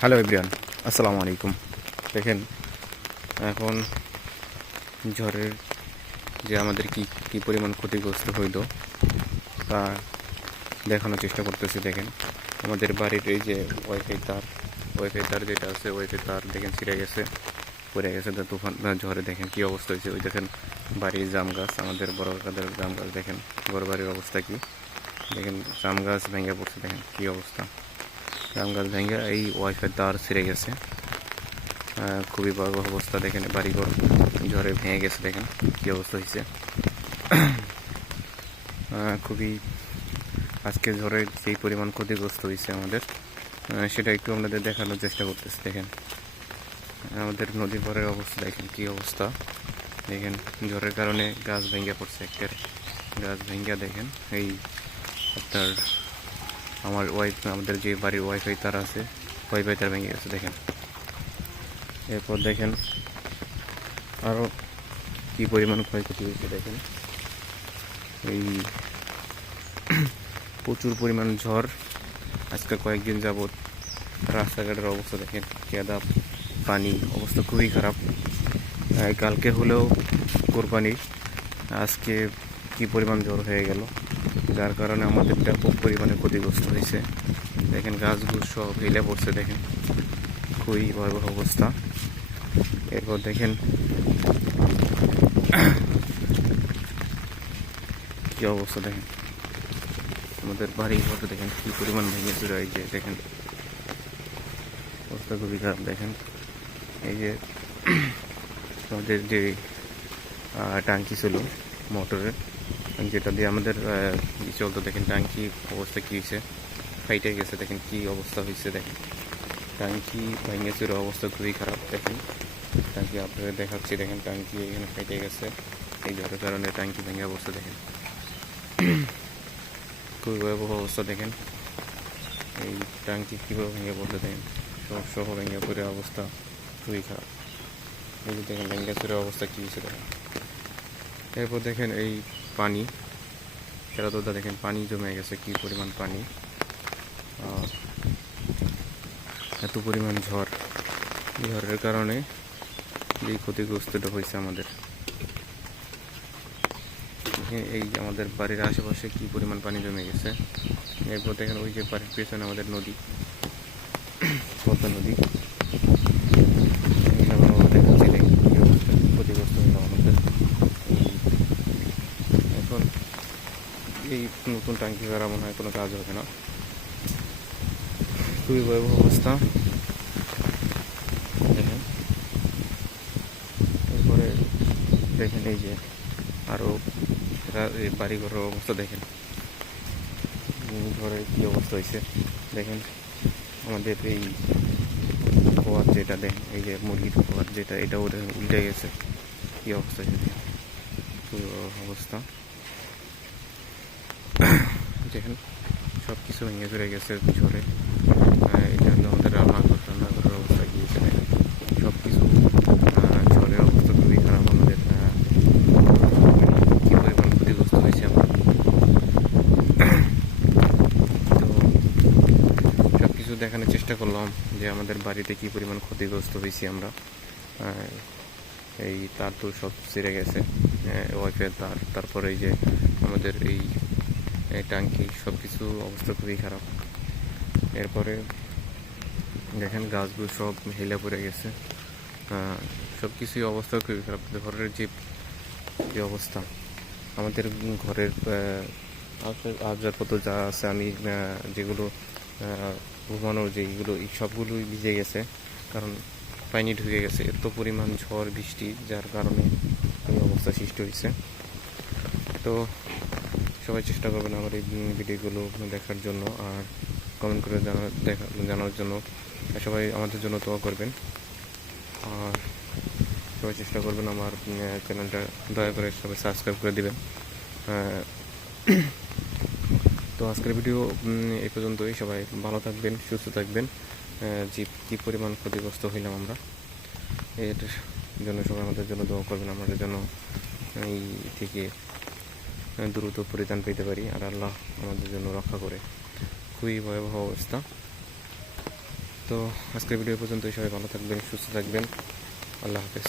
Hello everyone, আসসালামু আলাইকুম। দেখেন এখন ঝড়ের যে আমাদের কি পরিমাণ ক্ষতিগ্রস্ত হইল তা দেখানোর চেষ্টা করতেছি। দেখেন আমাদের বাড়ির এই যে ওয়াইফাই তার যেটা আছে, ওয়াইফাই তার দেখেন ছিঁড়ে গেছে, পড়ে গেছে তুফান ঝড়ে। দেখেন কি অবস্থা হয়েছে। ওই দেখেন বাড়ির জাম গাছ, আমাদের বড় কাদের জাম গাছ, দেখেন বড় বাড়ির অবস্থা কি। দেখেন জাম গাছ ভেঙে পড়ছে, দেখেন কি অবস্থা। জাম গাছ ভেঙে এই ওয়াইফাই তার ছিঁড়ে গেছে। খুবই ভয়াবহ অবস্থা। দেখেন বাড়িঘর ঝড়ে ভেঙে গেছে, দেখেন কি অবস্থা হয়েছে। খুবই আজকে ঝড়ে যেই পরিমাণ ক্ষতিগ্রস্ত হয়েছে আমাদের, সেটা একটু আপনাদের দেখানোর চেষ্টা করতেছি। দেখেন আমাদের নদী পাড়ের অবস্থা, দেখেন কি অবস্থা। দেখেন ঝড়ের কারণে গাছ ভেঙে পড়ছে, একটা গাছ ভেঙে দেখেন এই আপনার আমাদের যে বাড়ির ওয়াইফাই তার আছে, ওয়াইফাই তার ভেঙে গেছে। দেখেন এরপর দেখেন আরও কি পরিমাণ ক্ষয়ক্ষতি হয়েছে। দেখেন এই প্রচুর পরিমাণ ঝড়, আজকে কয়েকদিন যাবৎ রাস্তাঘাটের অবস্থা দেখেন কাদা পানি, অবস্থা খুবই খারাপ। কালকে হলেও কোরবানি, আজকে কি পরিমাণ ঝড় হয়ে গেল, যার কারণে আমাদের ব্যাপক পরিমাণে ক্ষতিগ্রস্ত হয়েছে। দেখেন গাছগুলো সব হেলে পড়ছে, দেখেন খুবই ভয়াবহ অবস্থা। এরপর দেখেন কি অবস্থা, দেখেন আমাদের বাড়ি ঘর দেখেন কি পরিমাণ ভেঙে চুরে হয়েছে। দেখেন অবস্থা খুবই খারাপ। দেখেন এই যে আমাদের যে ট্যাঙ্কি ছিল মোটরের, যেটা দিয়ে আমাদের চলতো, দেখেন ট্যাঙ্কি অবস্থা কী হয়েছে, ফাইটে গেছে। দেখেন কি অবস্থা হয়েছে, দেখেন ট্যাঙ্কি ভেঙে চুরে অবস্থা খুবই খারাপ। দেখেন ট্যাঙ্কি আপনাদের দেখাচ্ছি, দেখেন ট্যাঙ্কি এখানে ফাইটে গেছে এই ঝড়ের কারণে, ট্যাঙ্কি ভেঙে অবস্থা দেখেন খুবই ভয়াবহ অবস্থা। দেখেন এই ট্যাঙ্কি কীভাবে ভেঙে পড়ছে, দেখেন সহ ভেঙে পড়ে অবস্থা খুবই খারাপ। এই যে দেখেন ভেঙে চুরে অবস্থা কী হয়েছে দেখেন। এরপর দেখেন এই পানি খেলাধুলা, দেখেন পানি জমে গেছে, কি পরিমাণ পানি, এত পরিমাণ ঝড়। ঝড়ের কারণে এই ক্ষতিগ্রস্তটা হয়েছে আমাদের। এই আমাদের বাড়ির আশেপাশে কি পরিমাণ পানি জমে গেছে। এরপর দেখেন ওই যে বাড়ির পেছনে আমাদের নদী, পদ্মা নদী, দেখাচ্ছি দেখেন কি অবস্থা, ক্ষতিগ্রস্ত হলো আমাদের। এখন এই নতুন ট্যাঙ্কি করা মনে হয় কোনো কাজ হবে না, খুবই ভয়াবহ অবস্থা। দেখেন এরপরে দেখেন এই যে আরও বাড়িঘরের অবস্থা, দেখেন ঘরের কী অবস্থা হয়েছে। দেখেন আমাদের এই খোয়ার যেটা, দেখেন এই যে মুরগির খোয়ার যেটা, এটাও দেখেন উল্টে গেছে, কী অবস্থা হয়েছে, খুবই অবস্থা। দেখেন সব কিছু ভেঙে চলে গেছে ঝড়ে। এটা হলো আমাদের রান্নাঘরের অবস্থা গিয়েছে। দেখেন সব কিছু ঝড়ের অবস্থা খুবই খারাপ। আমাদের কী পরিমাণ ক্ষতিগ্রস্ত হয়েছে আমরা, তো সব কিছু দেখানোর চেষ্টা করলাম যে আমাদের বাড়িতে কী পরিমাণ ক্ষতিগ্রস্ত হয়েছি আমরা। এই তার তো সব ছিঁড়ে গেছে, ওয়াইফাই তার, তারপরে এই যে আমাদের এই ট্যাঙ্কি, সব কিছু অবস্থা খুবই খারাপ। এরপরে দেখেন গাছগুলো সব হেলে পড়ে গেছে, সব কিছুই অবস্থা খুবই খারাপ। ঘরের যে অবস্থা, আমাদের ঘরের আসবাবপত্র যা আছে, আমি যেগুলো ঘুমানোর যেগুলো, এই সবগুলোই ভিজে গেছে, কারণ পানি ঢুকে গেছে, এত পরিমাণ ঝড় বৃষ্টি, যার কারণে এই অবস্থা সৃষ্টি হয়েছে। তো সবাই চেষ্টা করবেন আমার এই ভিডিওগুলো দেখার জন্য, আর কমেন্ট করে জানার জন্য। সবাই আমাদের জন্য দোয়া করবেন, আর সবাই চেষ্টা করবেন আমার চ্যানেলটা দয়া করে সবাই সাবস্ক্রাইব করে দিবেন। তো আজকের ভিডিও এই পর্যন্তই। সবাই ভালো থাকবেন, সুস্থ থাকবেন। যে কী পরিমাণ ক্ষতিগ্রস্ত হইলাম আমরা, এর জন্য সবাই আমাদের জন্য দোয়া করবেন, আমাদের জন্য এই থেকে দ্রুত পরিত্রাণ পেতে পারি, আর আল্লাহ আমাদের জন্য রক্ষা করে। খুবই ভয়াবহ অবস্থা। তো আজকের ভিডিও পর্যন্ত, সবাই ভালো থাকবেন, সুস্থ থাকবেন। আল্লাহ হাফেজ।